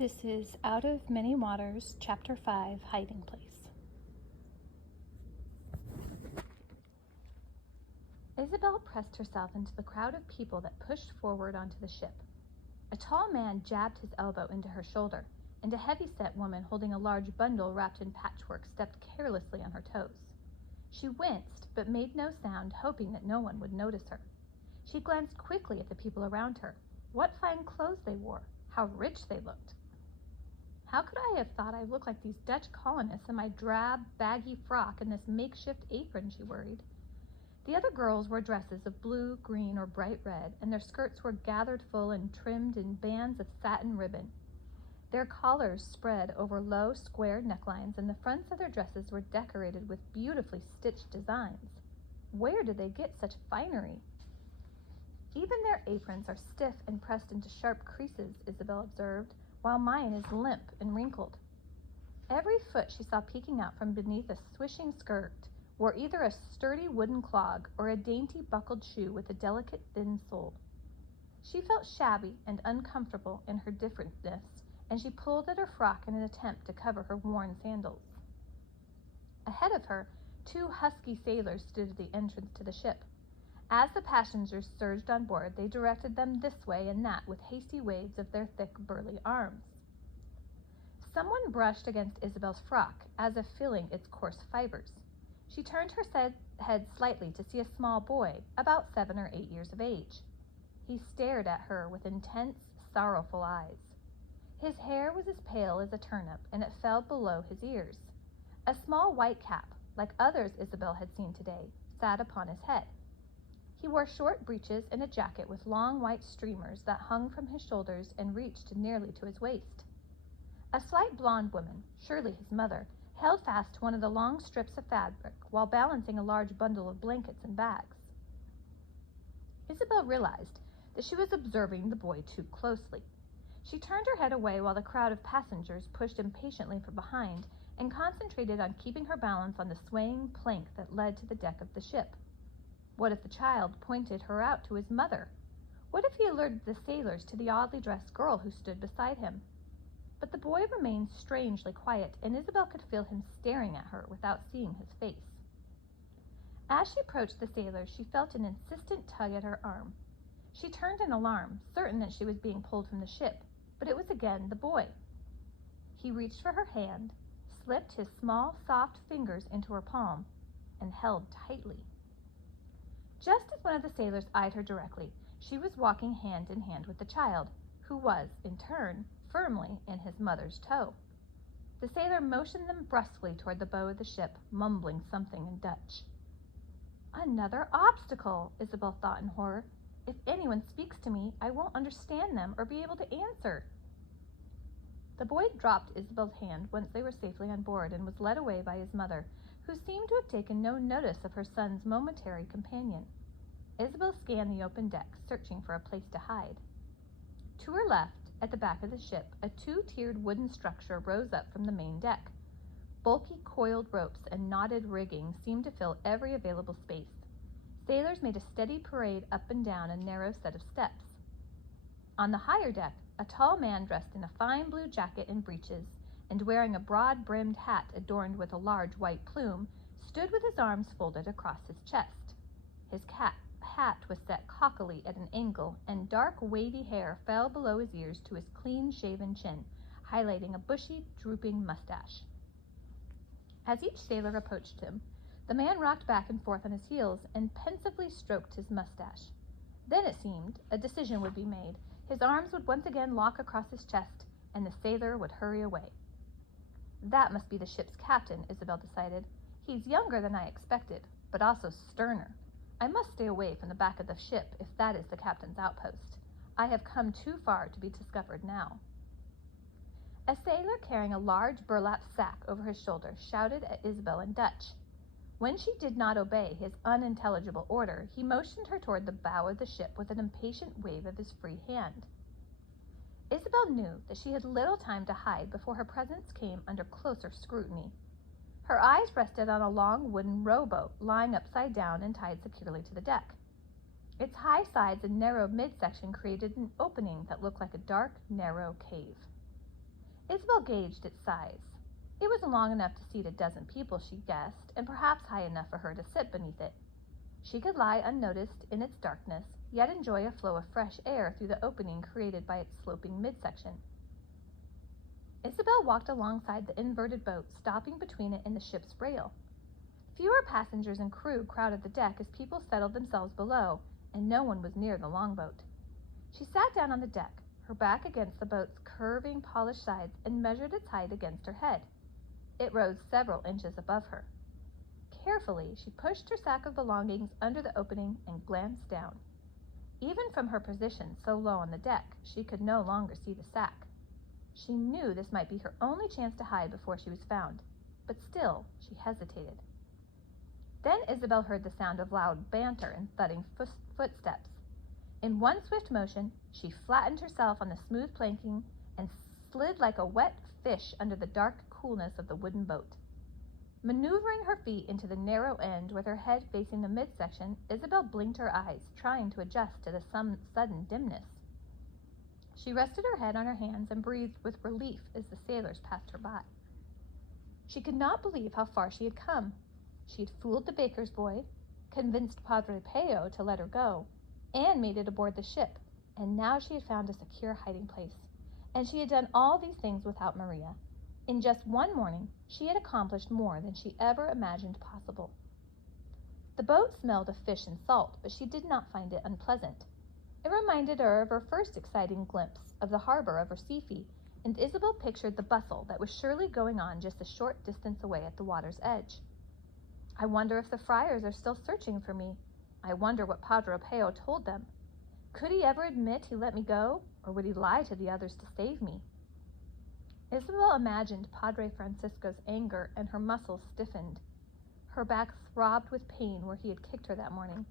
This is Out of Many Waters, Chapter 5, Hiding Place. Isabel pressed herself into the crowd of people that pushed forward onto the ship. A tall man jabbed his elbow into her shoulder, and a heavy-set woman holding a large bundle wrapped in patchwork stepped carelessly on her toes. She winced, but made no sound, hoping that no one would notice her. She glanced quickly at the people around her. What fine clothes they wore! How rich they looked! How could I have thought I looked like these Dutch colonists in my drab, baggy frock and this makeshift apron, she worried. The other girls wore dresses of blue, green, or bright red, and their skirts were gathered full and trimmed in bands of satin ribbon. Their collars spread over low, square necklines, and the fronts of their dresses were decorated with beautifully stitched designs. Where did they get such finery? Even their aprons are stiff and pressed into sharp creases, Isabel observed, while mine is limp and wrinkled. Every foot she saw peeking out from beneath a swishing skirt wore either a sturdy wooden clog or a dainty buckled shoe with a delicate thin sole. She felt shabby and uncomfortable in her differentness, and she pulled at her frock in an attempt to cover her worn sandals. Ahead of her, two husky sailors stood at the entrance to the ship. As the passengers surged on board, they directed them this way and that with hasty waves of their thick, burly arms. Someone brushed against Isabel's frock, as if feeling its coarse fibers. She turned her head slightly to see a small boy, about 7 or 8 years of age. He stared at her with intense, sorrowful eyes. His hair was as pale as a turnip, and it fell below his ears. A small white cap, like others Isabel had seen today, sat upon his head. He wore short breeches and a jacket with long white streamers that hung from his shoulders and reached nearly to his waist. A slight blonde woman, surely his mother, held fast to one of the long strips of fabric while balancing a large bundle of blankets and bags. Isabel realized that she was observing the boy too closely. She turned her head away while the crowd of passengers pushed impatiently from behind and concentrated on keeping her balance on the swaying plank that led to the deck of the ship. What if the child pointed her out to his mother? What if he alerted the sailors to the oddly dressed girl who stood beside him? But the boy remained strangely quiet, and Isabel could feel him staring at her without seeing his face. As she approached the sailors, she felt an insistent tug at her arm. She turned in alarm, certain that she was being pulled from the ship, but it was again the boy. He reached for her hand, slipped his small, soft fingers into her palm, and held tightly. Just as one of the sailors eyed her directly, she was walking hand in hand with the child, who was, in turn, firmly in his mother's tow. The sailor motioned them brusquely toward the bow of the ship, mumbling something in Dutch. Another obstacle, Isabel thought in horror. If anyone speaks to me, I won't understand them or be able to answer. The boy dropped Isabel's hand once they were safely on board and was led away by his mother, who seemed to have taken no notice of her son's momentary companion. Isabel scanned the open deck, searching for a place to hide. To her left, at the back of the ship, a two-tiered wooden structure rose up from the main deck. Bulky coiled ropes and knotted rigging seemed to fill every available space. Sailors made a steady parade up and down a narrow set of steps. On the higher deck, a tall man dressed in a fine blue jacket and breeches, and wearing a broad-brimmed hat adorned with a large white plume, stood with his arms folded across his chest. His hat was set cockily at an angle, and dark, wavy hair fell below his ears to his clean-shaven chin, highlighting a bushy, drooping mustache. As each sailor approached him, the man rocked back and forth on his heels and pensively stroked his mustache. Then, it seemed, a decision would be made. His arms would once again lock across his chest, and the sailor would hurry away. That must be the ship's captain, Isabel decided. He's younger than I expected, but also sterner. I must stay away from the back of the ship if that is the captain's outpost. I have come too far to be discovered now. A sailor carrying a large burlap sack over his shoulder shouted at Isabel in Dutch. When she did not obey his unintelligible order, he motioned her toward the bow of the ship with an impatient wave of his free hand. Isabel knew that she had little time to hide before her presence came under closer scrutiny. Her eyes rested on a long wooden rowboat lying upside down and tied securely to the deck. Its high sides and narrow midsection created an opening that looked like a dark, narrow cave. Isabel gauged its size. It was long enough to seat a dozen people, she guessed, and perhaps high enough for her to sit beneath it. She could lie unnoticed in its darkness, yet enjoy a flow of fresh air through the opening created by its sloping midsection. Isabel walked alongside the inverted boat, stopping between it and the ship's rail. Fewer passengers and crew crowded the deck as people settled themselves below, and no one was near the longboat. She sat down on the deck, her back against the boat's curving, polished sides, and measured its height against her head. It rose several inches above her. Carefully, she pushed her sack of belongings under the opening and glanced down. Even from her position so low on the deck, she could no longer see the sack. She knew this might be her only chance to hide before she was found, but still she hesitated. Then Isabel heard the sound of loud banter and thudding footsteps. In one swift motion, she flattened herself on the smooth planking and slid like a wet fish under the dark coolness of the wooden boat. Maneuvering her feet into the narrow end with her head facing the midsection, Isabel blinked her eyes, trying to adjust to the sudden dimness. She rested her head on her hands and breathed with relief as the sailors passed her by. She could not believe how far she had come. She had fooled the baker's boy, convinced Padre Pio to let her go, and made it aboard the ship, and now she had found a secure hiding place. And she had done all these things without Maria. In just one morning, she had accomplished more than she ever imagined possible. The boat smelled of fish and salt, but she did not find it unpleasant. It reminded her of her first exciting glimpse of the harbor of Recife, and Isabel pictured the bustle that was surely going on just a short distance away at the water's edge. I wonder if the friars are still searching for me. I wonder what Padre Pio told them. Could he ever admit he let me go, or would he lie to the others to save me? Isabel imagined Padre Francisco's anger, and her muscles stiffened. Her back throbbed with pain where he had kicked her that morning.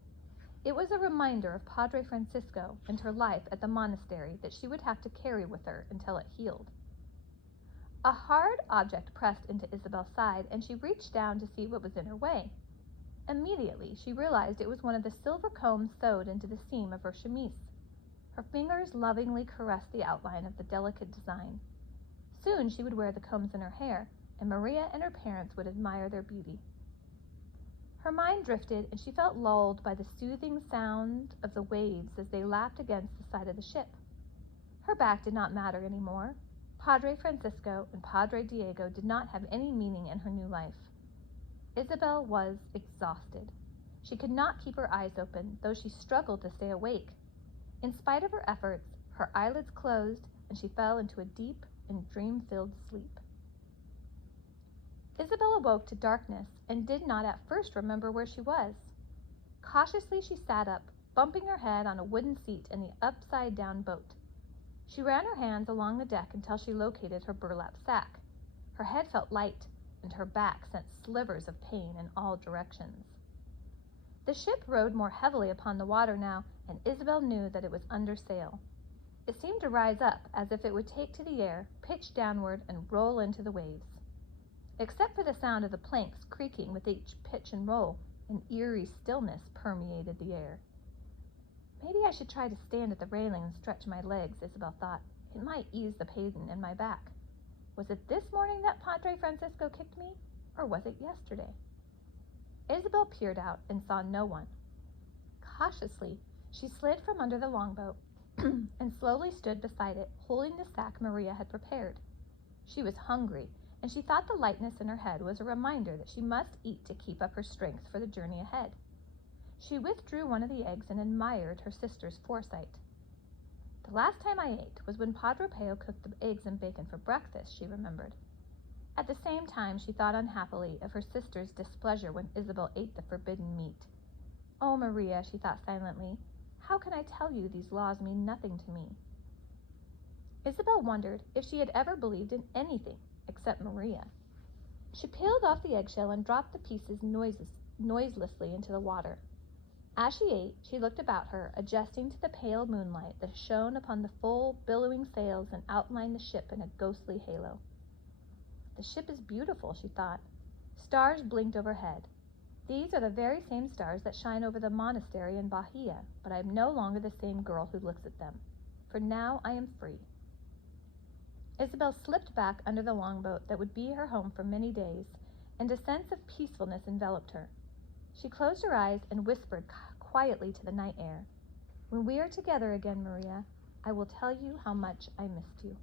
It was a reminder of Padre Francisco and her life at the monastery that she would have to carry with her until it healed. A hard object pressed into Isabel's side, and she reached down to see what was in her way. Immediately, she realized it was one of the silver combs sewed into the seam of her chemise. Her fingers lovingly caressed the outline of the delicate design. Soon she would wear the combs in her hair, and Maria and her parents would admire their beauty. Her mind drifted, and she felt lulled by the soothing sound of the waves as they lapped against the side of the ship. Her back did not matter anymore. Padre Francisco and Padre Diego did not have any meaning in her new life. Isabel was exhausted. She could not keep her eyes open, though she struggled to stay awake. In spite of her efforts, her eyelids closed, and she fell into a deep and dream-filled sleep. Isabel awoke to darkness and did not at first remember where she was. Cautiously she sat up, bumping her head on a wooden seat in the upside-down boat. She ran her hands along the deck until she located her burlap sack. Her head felt light, and her back sent slivers of pain in all directions. The ship rode more heavily upon the water now, and Isabel knew that it was under sail. It seemed to rise up as if it would take to the air, pitch downward, and roll into the waves. Except for the sound of the planks creaking with each pitch and roll, an eerie stillness permeated the air. Maybe I should try to stand at the railing and stretch my legs, Isabel thought. It might ease the pain in my back. Was it this morning that Padre Francisco kicked me, or was it yesterday? Isabel peered out and saw no one. Cautiously, she slid from under the longboat and slowly stood beside it, holding the sack Maria had prepared. She was hungry, and she thought the lightness in her head was a reminder that she must eat to keep up her strength for the journey ahead. She withdrew one of the eggs and admired her sister's foresight. The last time I ate was when Padre Pio cooked the eggs and bacon for breakfast, she remembered. At the same time, she thought unhappily of her sister's displeasure when Isabel ate the forbidden meat. Oh, Maria, she thought silently, how can I tell you these laws mean nothing to me? Isabel wondered if she had ever believed in anything except Maria. She peeled off the eggshell and dropped the pieces noiselessly into the water. As she ate, she looked about her, adjusting to the pale moonlight that shone upon the full, billowing sails and outlined the ship in a ghostly halo. The ship is beautiful, she thought. Stars blinked overhead. These are the very same stars that shine over the monastery in Bahia, but I am no longer the same girl who looks at them, for now I am free. Isabel slipped back under the longboat that would be her home for many days, and a sense of peacefulness enveloped her. She closed her eyes and whispered quietly to the night air, "When we are together again, Maria, I will tell you how much I missed you."